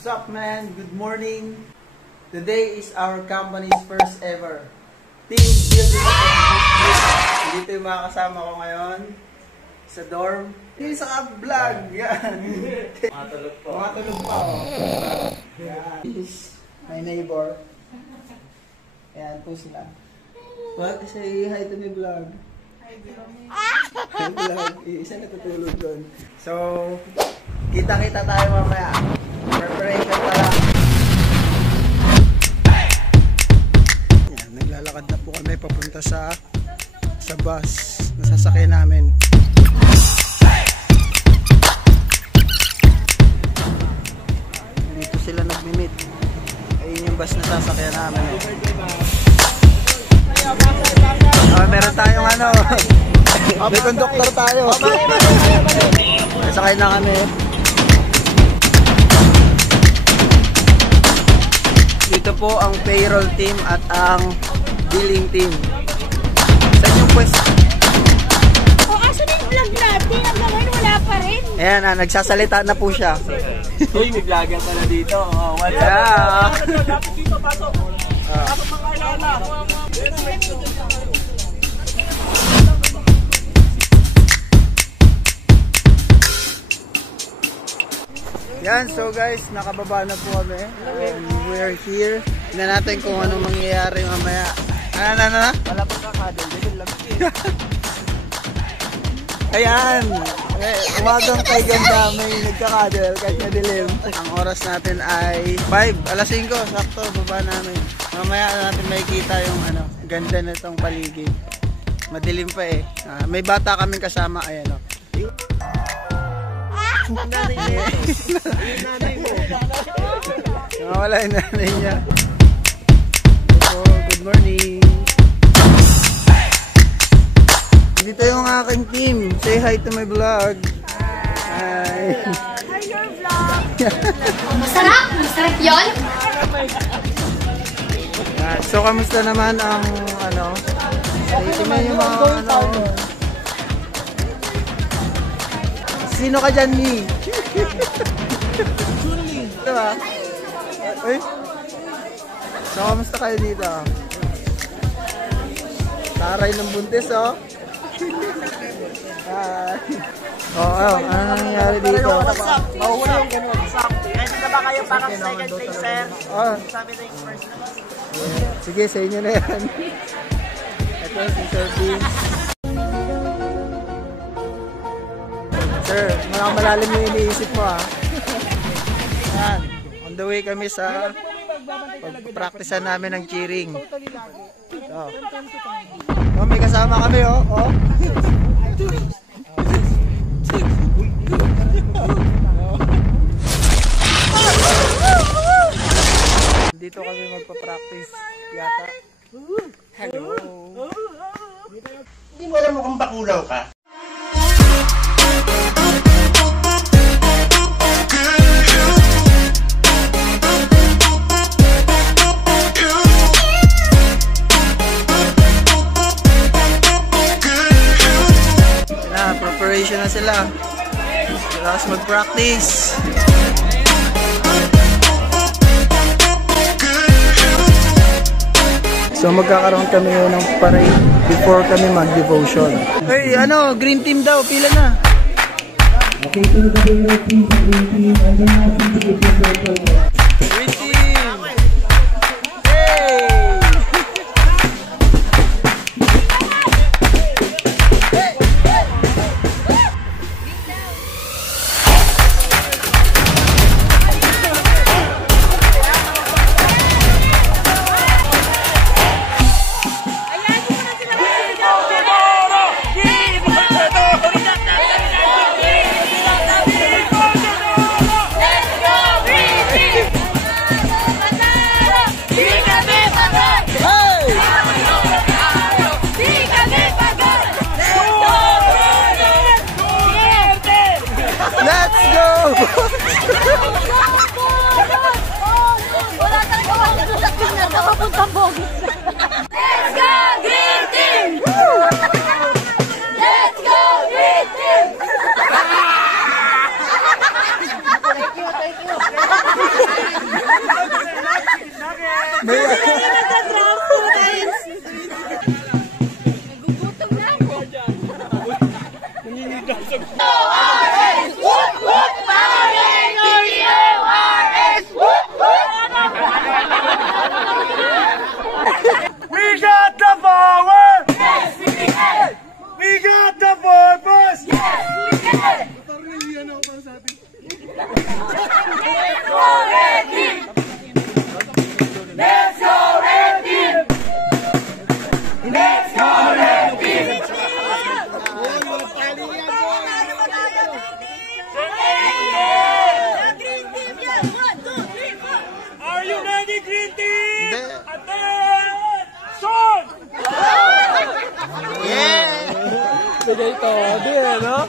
What's up, man? Good morning. Today is our company's first ever team building. Dito yung mga kasama ko ngayon sa dorm. Yung sa vlog. Yan. Mga tulog po. Mga tulog pa. Yan. This is my neighbor. Ayan po sila. What? Say hi to my vlog. Hi vlog. Isa natutulog doon. So, kita-kita tayo mamaya. Preparation pa lang. Yan, naglalakad na po kami papunta sa bus na sasakyan namin. Dito sila nagmi-meet. Ayun yung bus na sasakyan namin. Meron tayong may conductor tayo. Sakay na kami. Dito po ang payroll team at ang billing team. Saan yung pwesto? Asan yung vlog natin? Hanggang ngayon wala pa rin. Ayan nagsasalita na po siya. Uy, may vlogger pala dito. What's up? Dapat dito, pasok. Pasok mga kailangan. Yan, so guys, nakababa na po kami. And we're here. Tignan natin kung anong mangyayari mamaya. Wala pang kakadol. Dito lang. Ayan! Umagang kay ganda, may nagkakadol kahit madilim. Ang oras natin ay 5, alas 5, sakto, baba namin. Mamaya natin makikita yung ganda na itong paligid. Madilim pa eh. May bata kaming kasama, ayan o. Nanay niya. Yung nanay mo. Wala yung nanay niya. So, good morning. Dito yung aking team. Say hi to my vlog. Hi. Hi, your vlog. Masarap? Masarap yun? So, kamusta naman ang tingnan yung mga Sino ka dyan, Ni? Diba? Uy? So, kamusta kayo dito? Taray ng buntis, oh. Hi. Ano nangyayari dito? Mahuli yung ganun. Ready na ba kayo para second place, sir? Sabi na yung first na. Sige, sa inyo na yan. Ito si Sir Vince. Sir, malalim yung iniisip mo Yan. On the way kami sa pag-practicean namin ng cheering. May kasama kami Dito kami magpa-practice yata. Hello. Hindi mo alam mo kung bakulaw ka. Preparation na sila. Tapos mag-practice. So magkakaroon kami ng parade before kami mag-devotion. Hey, green team daw, pila na. Green team. ano?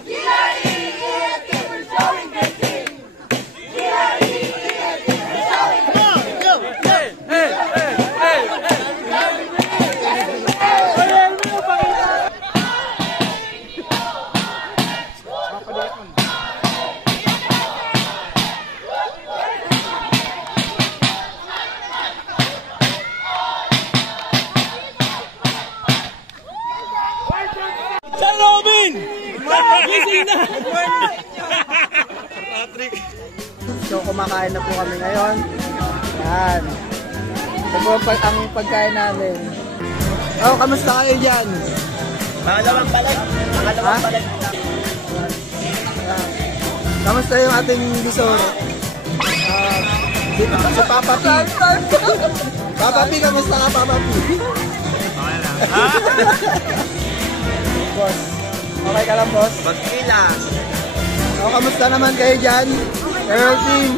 So kumakain na po kami ngayon. Yan. Ito po ang pagkain namin. Oh, kamusta kayo dyan? Pangalawang balik. Pangalawang balik. Kamusta yung ating bisoro? Dito sa Papa P. Papa P, kamusta ka Papa P? Okay lang. Boss, okay ka lang boss? Magkila. O, kamusta naman kayo dyan? Earl Team.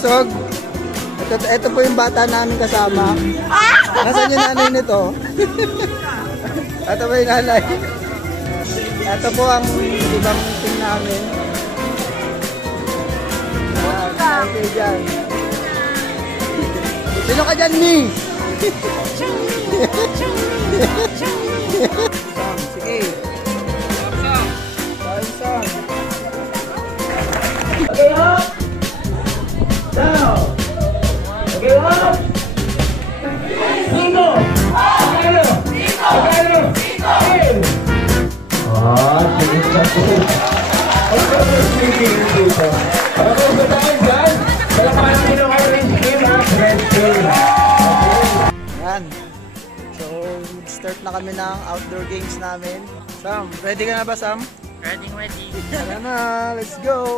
Sog. Ito po yung bata namin kasama. Nasaan yung nanay nito? Ito po yung nanay. Ito po ang ibang team namin. Okay dyan. Sino ka dyan, Mi? Sige. Sam. Okay, up. Down. Okay, up. Cinco. Agalo. Agalo. In. Sige. Okay, sa tayo dyan. Palakpakan natin ang orange team at red team. Yan. So, start na kami ng outdoor games namin. Sam, ready ka na ba, Sam? Ready. Tara na, let's go!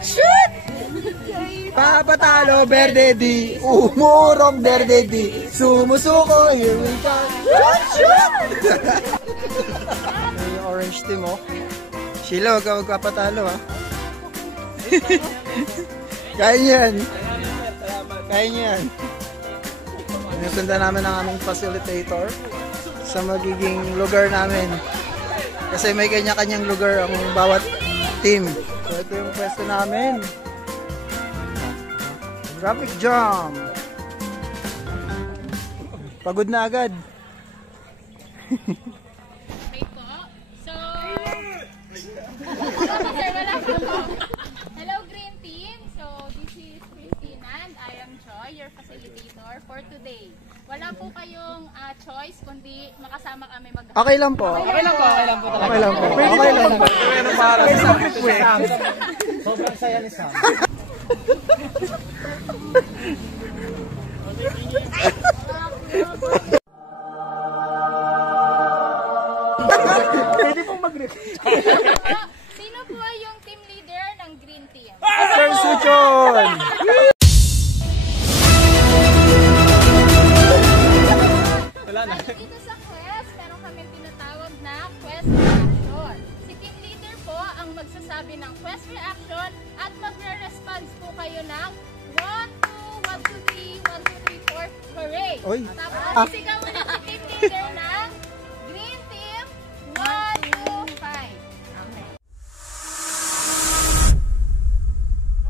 Shoot! Papatalo, Verde di, umurong Verde di, sumusuko, here we come. Shoot! Yung orange team, oh. Sheila, huwag ka magpapatalo, ha? Kaya niyo yan. Kaya niyo yan. Sinusundan namin ang aming facilitator sa magiging lugar namin. Kasi may kanya-kanyang lugar ang bawat team. So ito yung pwesto namin. Traffic jam. Pagod na agad. Okay po. So, hello Green Team. So, this is Christina and I am Joy, your facilitator for today. Wala po kayong choice kundi makasama kami mag- Okay lang po. Okay lang po. Okay lang po. Okay lang po. Okay lang po. Sobrang saya ni Sam. Pwede pong mag-request. Sino po yung team leader ng Green Team? Sir Suchon! Dito sa quest, meron kami tinatawag na quest reaction. Si team leader po ang magsasabi ng quest reaction at magre-response po kayo ng 1, 2, 1, 2, 3, 1, 2, 3, 4, hooray! Oy. Tapos sisigaw mo na si team leader ng Green Team 1, 2, 5.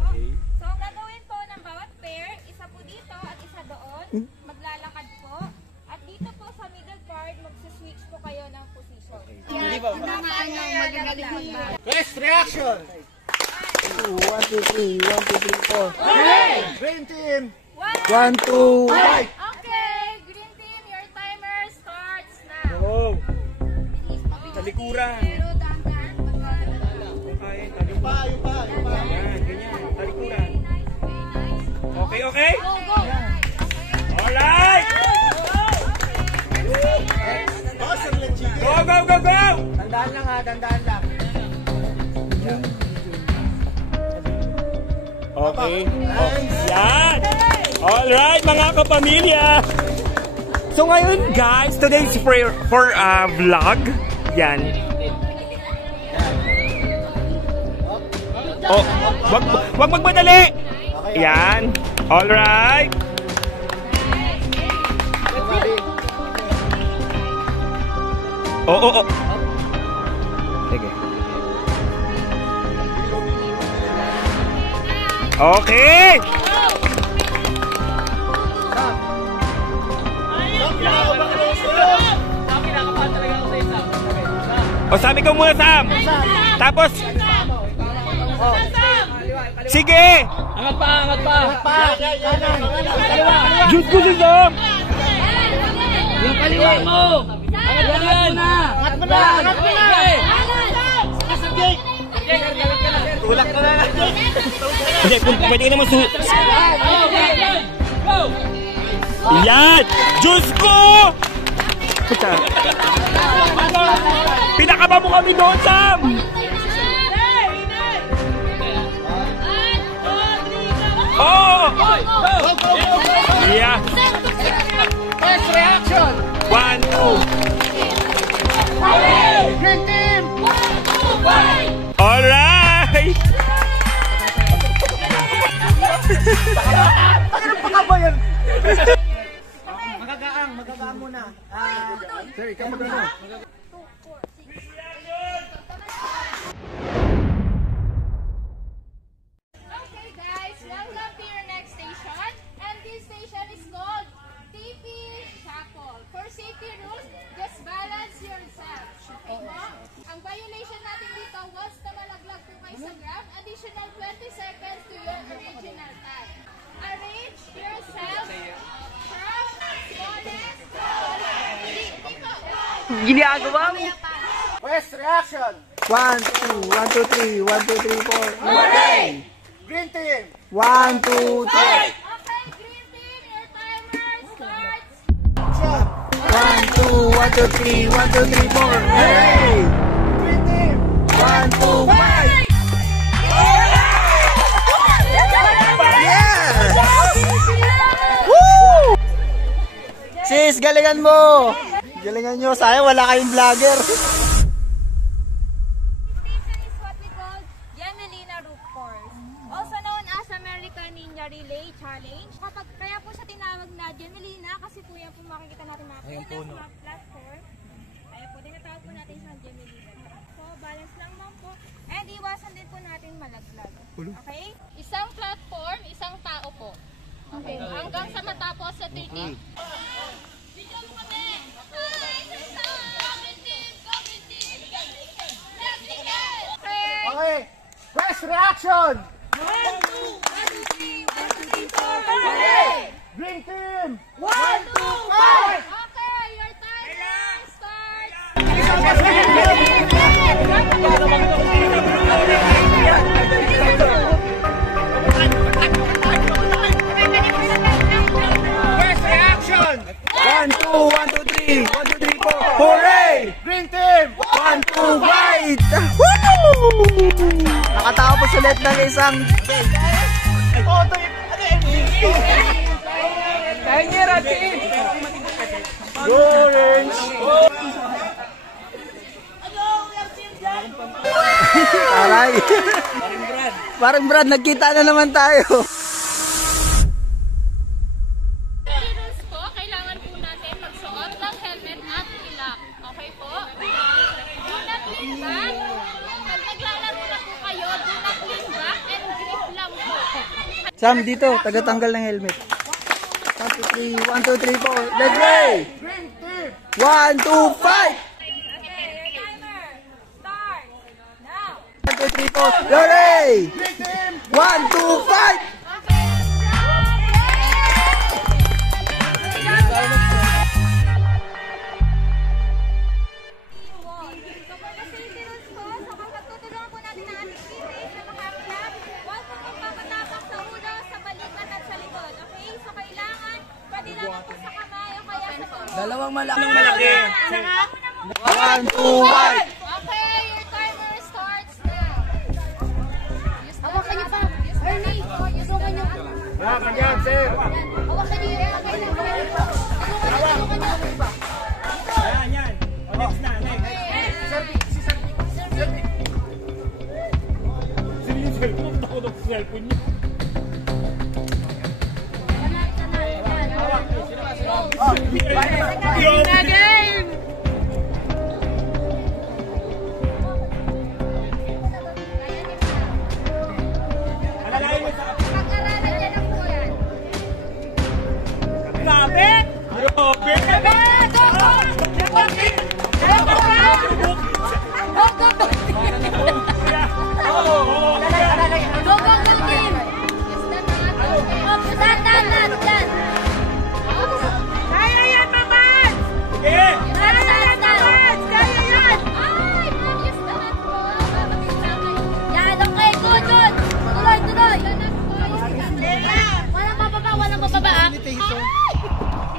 Okay. So, ang gagawin po ng bawat pair, isa po dito at isa doon. Maglalakad po. At dito po sa middle card, magsiswitch po kayo ng position. Hindi ba? Quest reaction. 1, 2, 3. 1, 2, 3, 4. Hooray! Green team. 1, 2, 5. Okay, Green Team, your timer starts now. Oh. Talikuran. Pero dahan-dahan. Yung pa. Yan, ganyan. Talikuran. Okay, okay? Go, go. Alright! Go! Dandaan lang ha, dandaan lang. Okay. Yan! Alright, mga kapamilya! So ngayon guys, today's for vlog. Yan. Oh, wag magmadali. Yan. Alright. Oo. Sige. Okay! O, sabi ko muna, Sam. Tapos, sige! Angat pa. Diyos ko si Sam! Yung kaliwa mo. Angat mo na. Tulak ka na. Hindi, pwede naman Go! Yan! Diyos ko! Pinakaba mo kami doon, Sam! Oh! Yeah! First reaction. 1, 2. Green team. Alright! Magagaang muna. Sir, ikaw magano? Okay guys, welcome to your next station. And this station is called TP Chapel. For safety rules, just balance yourself. Okay po? Ang violation natin dito, once na malaglag po kayo sa grab, additional 20 seconds to your original time. Arrange yourself from smallest to largest. Ginagawa mo. First reaction. 1, 2, 1, 2, 3, 1, 2, 3, 4. Hooray! Green team. 1, 2, 3. Okay, green team, your timer starts. 1, 2, 1, 2, 3, 1, 2, 3, 4. Hey! Green team. 1, 2, 5. Yeah! Woo! Sis, galingan mo! Galingan nyo, sayang wala kayong vlogger. Station is what we call Gemelina Roof Course, also known as American Ninja Relay Challenge. Kaya po siya tinawag na Gemelina kasi po yan po makikita natin mga mga platform. Kaya po tinatawag po natin sa Gemelina. So, balance lang lang po. And iwasan din po natin malaglag. Okay? Isang platform, isang tao po. Okay, hanggang sa matapos sa titik. Video mo kami! Okay. First reaction. 1, 2, 3, 4. Green team. 1, 2, 5! Okay, your time starts! First reaction. 1, 2, 1, 2, 3, 1, 2, 3, 4. Hooray! Green team. 1, 2, fight! Woo! Nakatapos ulit ng isang Orange! Aray! Parang Brad, nagkita na naman tayo. Rules po, kailangan po natin magsuot ng helmet at ilak. Okay po? Do not lean back. Pag naglalaro na po kayo, do not lean back and grip lang po. Sam, dito, tagatanggal ng helmet. 1, 2, 3, 4. Let's play! 1, 2, fight! Okay, your timer starts now. 1, 2, 3, 4. Hooray! 1, 2, fight! Dalawang malaki. 1, 2, fight! Okay, your timer starts now. Hawakan niyo pa. Ernie, yusukan niyo. Yan, sir. Hawakan niyo. Hawakan niyo. Yan. Next na, next. Sino yung cellphone? Takot ako sa cellphone niya.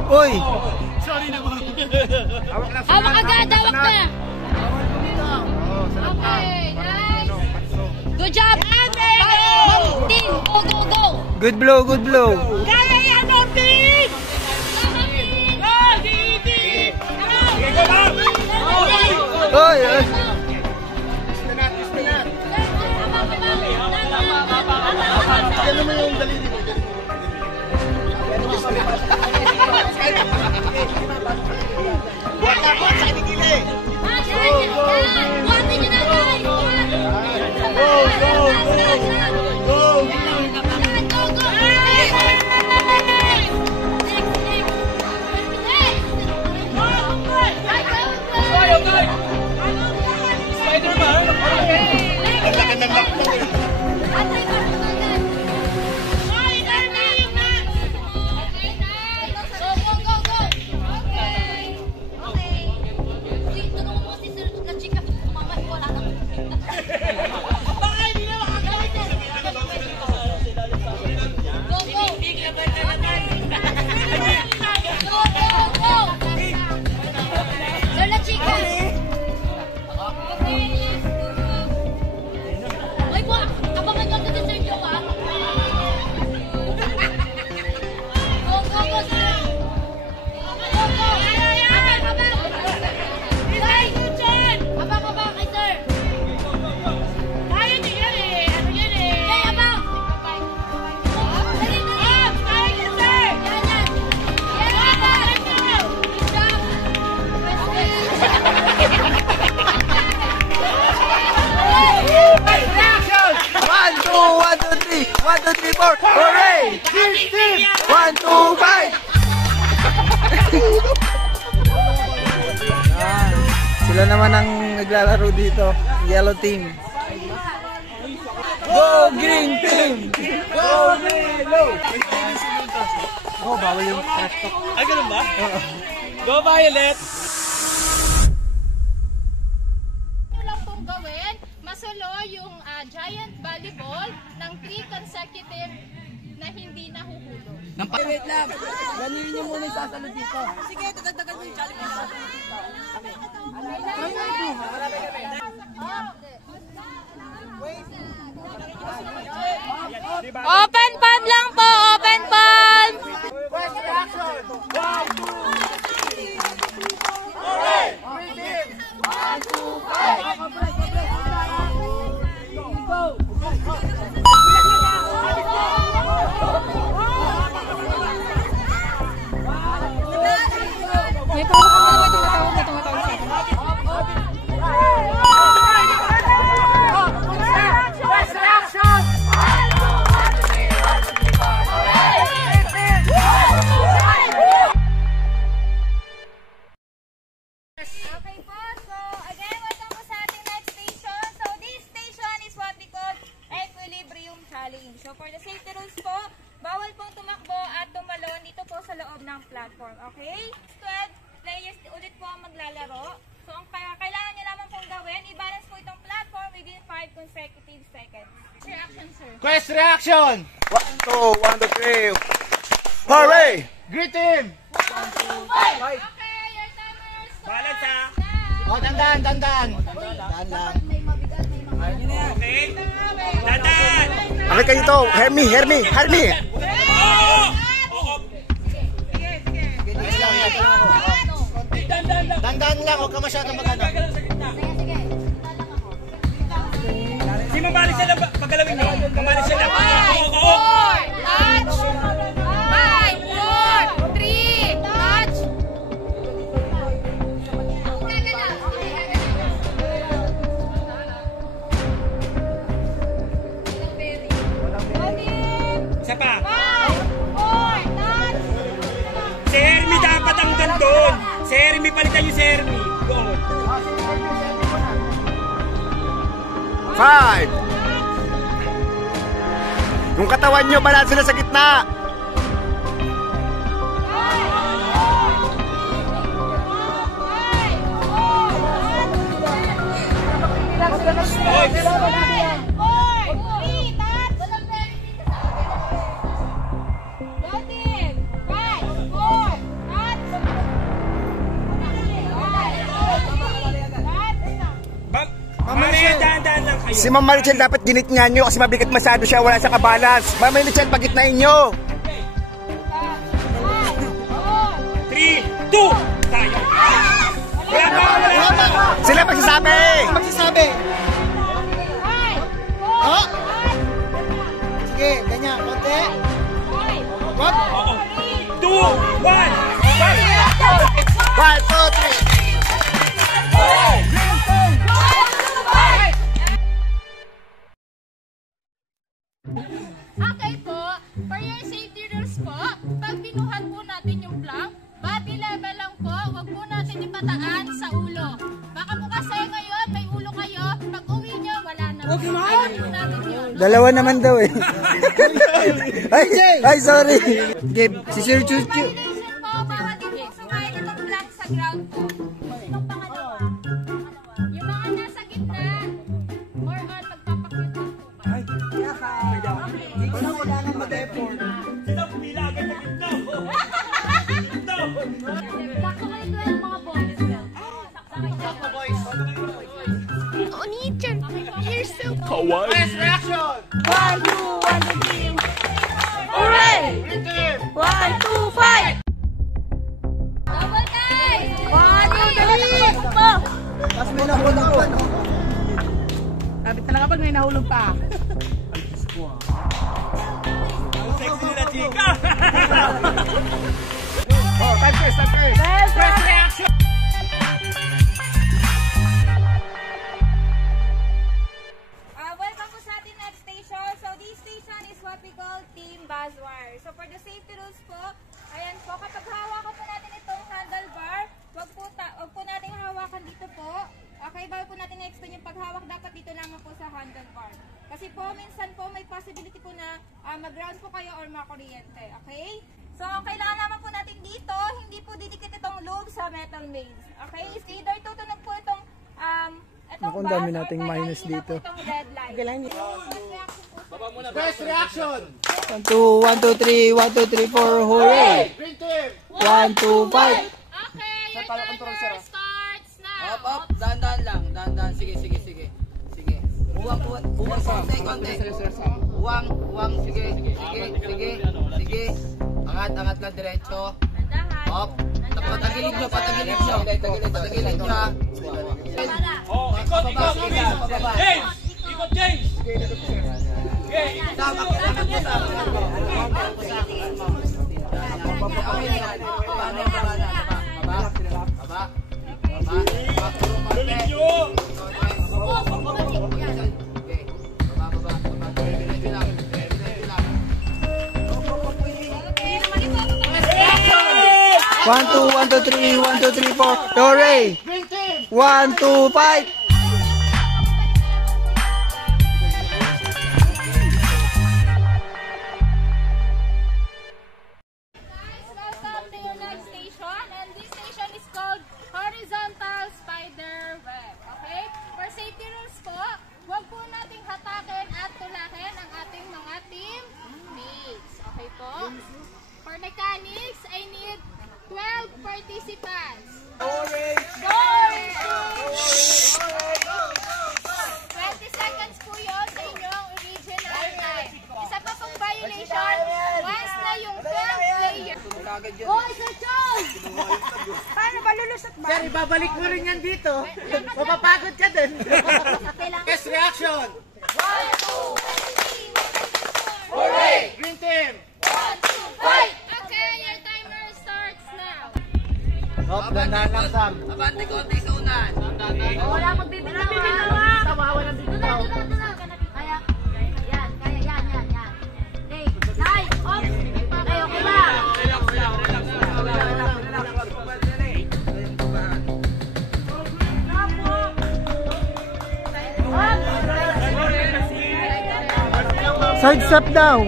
Uy! Hawak agad, hawak na! Okay, nice! Good job! Tin, go, go, go! Good blow, good blow. Kaya yan, Tin! Uy! Uy! Buat na, buat sa kinikili. One, two, three, four. Hooray! 1, 2, 5! Sila naman ang naglalaro dito. Yellow team. Go green team! Go yellow! Oh, bawal yung trash talk. Ay, ganun ba? Go Violet! Lang pong gawin, masulo yung giant volleyball ng 3 consecutive na hindi nahuhulog. Wait lang. Ganun nyo muna yung sasalo dito. Sige, dagdagan mo yung challenge. Open palm lang po, open palm! Okay po, so again, welcome po sa ating next station. So this station is what we call Equilibrium Challenge. So for the safety rules po, bawal pong tumakbo at tumalon dito po sa loob ng platform. Okay? 12 players ulit po ang maglalaro. So ang kailangan nyo naman pong gawin, i-balance po itong platform within 5 consecutive seconds. Reaction, sir. Quest reaction! 1, 2, 3. Hooray! Great team! Okay, your timers. Balance ha! Oh, dandan, dandan. Dandan lang. Okay? Dadan! Bakit kayo to? Hermi, Hermi, Hermi! Oo! Oo! Dandan lang, huwag ka masyadong magano. Hindi mamali sila pagalawin nyo. Mamali sila. Oo! Oo! Touch! 5, 4, 3, touch! Isa pa. 5, 4, touch! Si Hermie dapat ang gandun. Si Hermie, palitan yung si Hermie. Doon. 5! Yung katawan nyo, balat sila sa gitna! Si Ma'am Marichel dapat ginitnyan nyo kasi mabigat masyado siya, wala sa kabalance. Ma'am Marichel, pagitnain nyo. 3, 2, tayo. Wala pa. Sila magsasabi. Magsasabi. Oh. Sige, ganyan. Konti. 2, 1, 1, 2, 3. Okay po, for your safety rules po, pag binuhat po natin yung plank, body level lang po, wag po natin ipataan sa ulo. Baka po kasi ngayon, may ulo kayo, pag uwi nyo, wala na. Ayun po natin yun. Dalawa naman daw eh. ay, sorry. Give, si Sir Chuchu. Violation po, bawat hindi po sumayin itong plank sa ground po. Sinong pangalawa? Yung mga nasa gitna, more on magpapakita po. Wala nang mag-effort. Sila pumila agad na gitna. Sakto kayo doon yung mga boys. Sakto boys. Oni-chan, you're so Kawaii. Best reaction. 1, 2, 1, 2, 3. Hooray! 1, 2, 5! Double time! 1, 2, 3! Po! Tapos may nahulog pa, no? Sabi talaga pag may nahulog pa. Sexy nila, chika. Oh, time first. Best reaction. Welcome po sa ating next station. So this station is what we call Team Buzzwire. So for the safety rules po, ayan po, kapag hawakan po natin itong handlebar, wag po natin hawakan dito po. Okay, bawal po natin i-extend yung paghawak, dapat dito lamang po sa handlebar. Kasi po, minsan po may possibility po na mag-ground po kayo or makuryente. Okay? So, ang kailangan naman po natin dito, hindi po didikit itong loop sa metal mains. Okay? It's either tutunog po itong Naku, ang dami nating minus dito. Best reaction. 1, 2, 3, 4, hooray! Green team. 1, 2, 5. Okay, your timer starts now. Up, dahan-dahan lang. Dahan-dahan. Sige. Uwang konti. Uwang. Sige. Angat ka diretso. Up. Patagilid nyo. Patagilid nyo. Oh, ikot. James! Ikot, James! Okay. Galing nyo! One, two, 3, 4. Hooray! 1, 2, 5. Welcome to your next station, and this station is called Horizontal Spider Web. Okay? For safety rules po, huwag po nating hatakin at tulakin ang ating mga teammates. Okay po? For mechanics, I need 12 participants. 20 seconds po yun sa inyong original time. Isa pa pong violation, once na yung 12 player. Hoy, Sir Chong! Paano ba lulusot ba? Sir, ibabalik mo rin yan dito. Mapapagod ka din. Best reaction. 1, 2, 3, 4. Hooray! Green team. 1, 2, 5! Okay, your timer starts now. Hop, dandan lang, Sam. Abante konti sa unan. Wala magbibitaw ha. Tawawan ng bitaw. Kaya, yan. Okay, nice. Off. Okay, okay lang. Side step daw.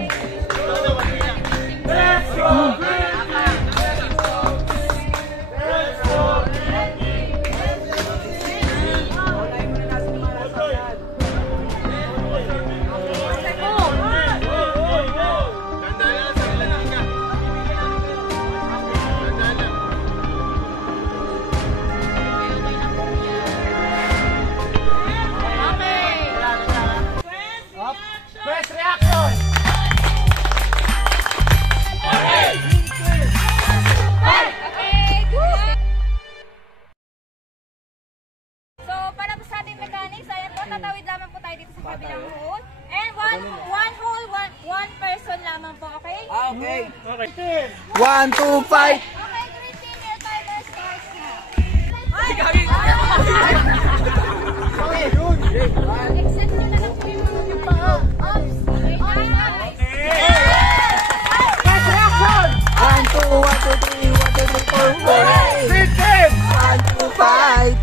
kabilang hole. And one person lamang po, okay? Okay. 1, 2, fight! Okay, green team, your timer starts now. Except nyo na lang po yung paa. Oops. Okay, One, two, 3, 4, 1, 2, fight!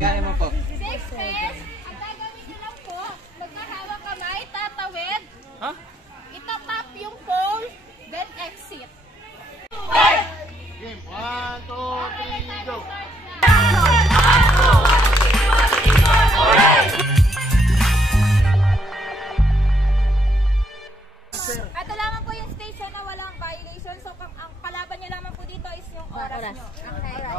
Gaya mo po. 6 pairs. Ang gagawin nyo lang po, magkahawak kamay, tatawid. Itatap yung pole, then exit. Game. 1, 2, 3, go. Ito lamang po yung station na walang violation. So, ang palaban nyo lamang po dito is yung oras nyo.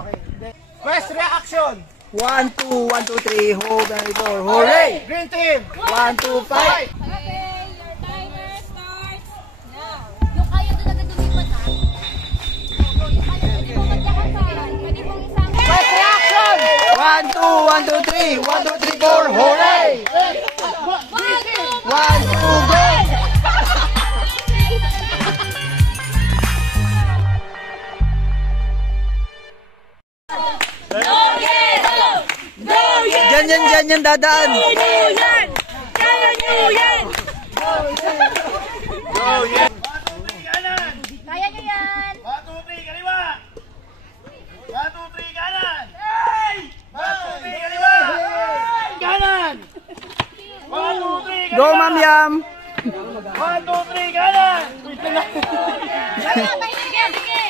Okay. First reaction. 1, 2, 3, hold and report. Hooray! Green team. 1, 2, fight! Okay, your timer starts now. Yung kaya doon agad lumipat ha? Yung kaya pwede mo magkakasal. Pwede mong isang... First reaction. 1, 2, 3, 4, hooray! 1, 2, go! Diyan yan dadaan. Kaya nyo yan! 1, 2, 3, kaliwa. 1, 2, 3, kanan. 1, 2, 3, kaliwa. Kanan. 1, 2, 3, Go, Ma'am Yam! 1, 2, 3, kanan. Sige, sige!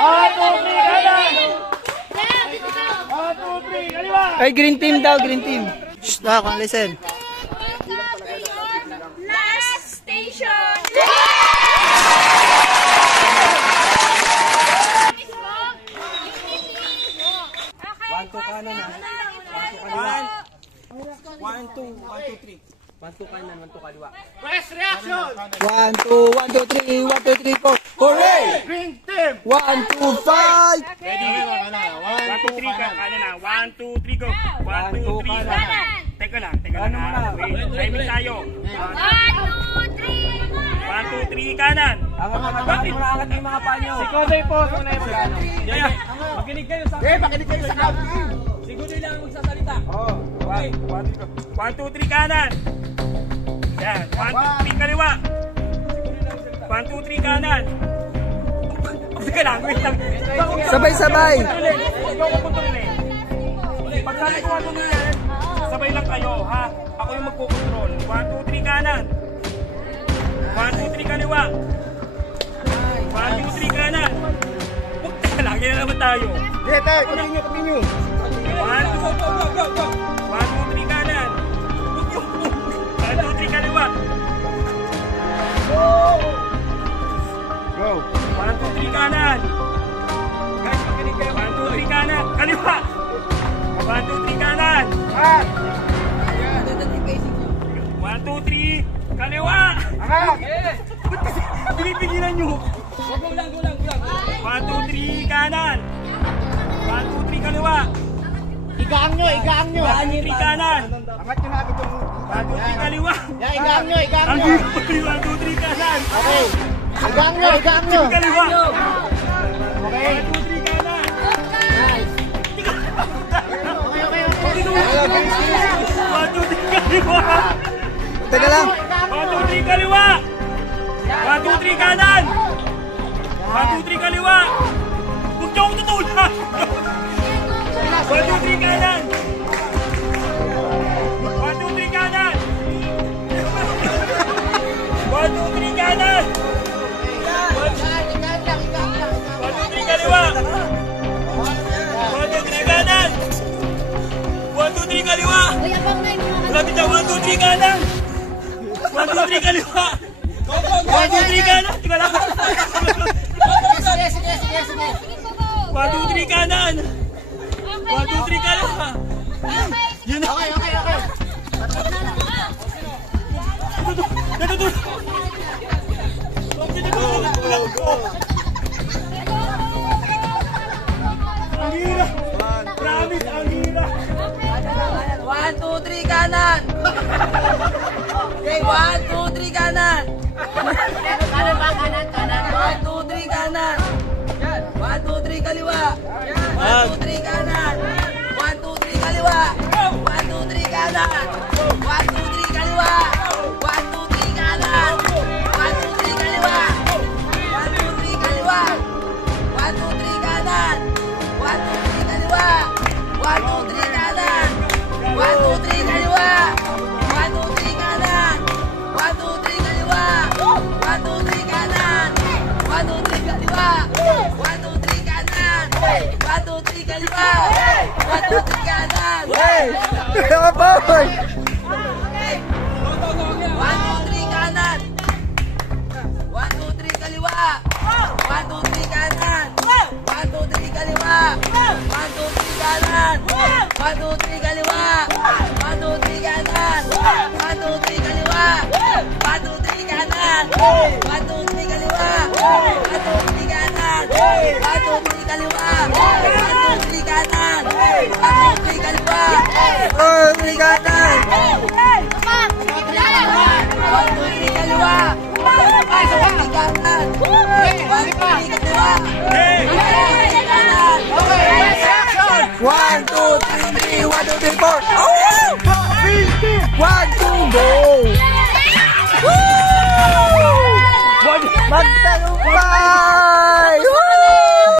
1, 2, 3, kanan. 1, 2, 3, kaliwa. Ay, green team daw, green team. Shh, listen. Last station! Okay, 1, 2 kanan na. 1, 2, 3. 1, 2 kanan, 1, 2 kaliwa. First reaction. 1, 2, 3, 4, hooray! Green team. 1, 2, fight! Ready? 1, 2, 3 ka. Kanan na. 1, 2, 3, go. 1, 2, 3. Kanan! Teka lang ha. Wait, timing tayo. 1, 2, 3! 1, 2, 3, kanan. Bakit? Ikaw na po. Tunay mo. Makinig kayo sa... Makinig kayo sa captain. Siguro lang ang magsasalita. Oo. Okay. 1, 2, 3, kanan. Yan. 1, 2, 3, kaliwa. 1, 2, 3, kanan. Teka lang, wait lang. Sabay-sabay. Ikaw ko kontrol eh. Pag sabi ko 1, 2, 3 yan, sabay lang kayo, ha? Ako yung magkukontrol. 1, 2, 3, kanan. 1, 2, 3, kaliwa. 1, 2, 3, kanan. Teka lang, yan naman tayo. Dito, continue. 1, 2, 3, kanan. 1, 2, 3, kaliwa. Go. 1, 2, 3, kanan. Guys, makinig kayo. 1, 2, 3, kanan. Kaliwa. 1, 2, 3, kanan. 1, 2, 3, kaliwa. Angat. Ba't kasi pinipigilan nyo? Gulang. 1, 2, 3, kanan. 1, 2, 3, kaliwa. Igaang nyo. 1, 2, 3, kanan. Angat nyo na agad yung... 1, 2, 3, kaliwa. Yan, igaang nyo. Ang hirap. 1, 2, 3, kanan. Okay. Igaang nyo. Kaliwa. Okay. 1, 2, 3, kanan. Okay. 1, 2, 3, kaliwa. Teka lang. 1, 2, 3, kaliwa. 1, 2, 3, kanan. 1, 2, 3, kaliwa. Huwag niyo akong tutulak. 1, 2, 3, kanan. 1, 2, 3, kanan. 1, 2, 3, kanan. 1, 2, 3, kaliwa. 1, 2, 3, kanan. 1, 2, 3, kaliwa. Lapit na, 1, 2, 3, kanan. 1, 2, 3, kaliwa. 1, 2, 3, kanan. Tika lang. 1, 2, 3, kanan. 1, 2, 3, kaliwa. Yun na. Okay. Natutulog. Ang hirap. Promise, ang hirap. kanan. Okay, 1, 2, 3 kanan. 1, 2, 3 kanan. 1, 2, 3 kaliwa. 1, 2, 3 kanan. 1, 2, 3 kaliwa. 1, 2, 3 kanan. 1, 2, 3 kaliwa. 1, 2, 3 kanan. 1, 2, 3 kaliwa. 1, 2, 3 kaliwa. 1, 2, 3 kanan. 1, 2, 3 kaliwa. 1, 2, 3 kanan. 1, 2, 3 kaliwa. 1, 2, 3 kanan. 1, 2, 3 kaliwa. 1, 2, 3 kanan. 1, 2, 3 kaliwa. 1, 2, 3 kanan. 1, 2, 3 kaliwa. 1, 2, 3 kanan. Mga power! 1, 2, 3 kanan. 1, 2, 3 kaliwa. 1, 2, 3 kanan. 1, 2, 3 kaliwa. 1, 2, 3 kanan. 1, 2, 3 kaliwa. 1, 2, 3 kanan. 1, 2, 3 kaliwa. 1, 2, 3 kanan. 1, 2, 3 kaliwa. 1, 2, 3 kanan. 1, 2, 3 kaliwa. 1, 2, 3 kanan. 1, 2, 3 kaliwa. 1, 2, 3 kanan! 1, 2, 3 kaliwa. 1, 2, 3 kanan. 1, 2, 3 kaliwa. 1, 2, 3, 1, 2, 3, 4! Oh! 1, 2, go! Magtagumpay!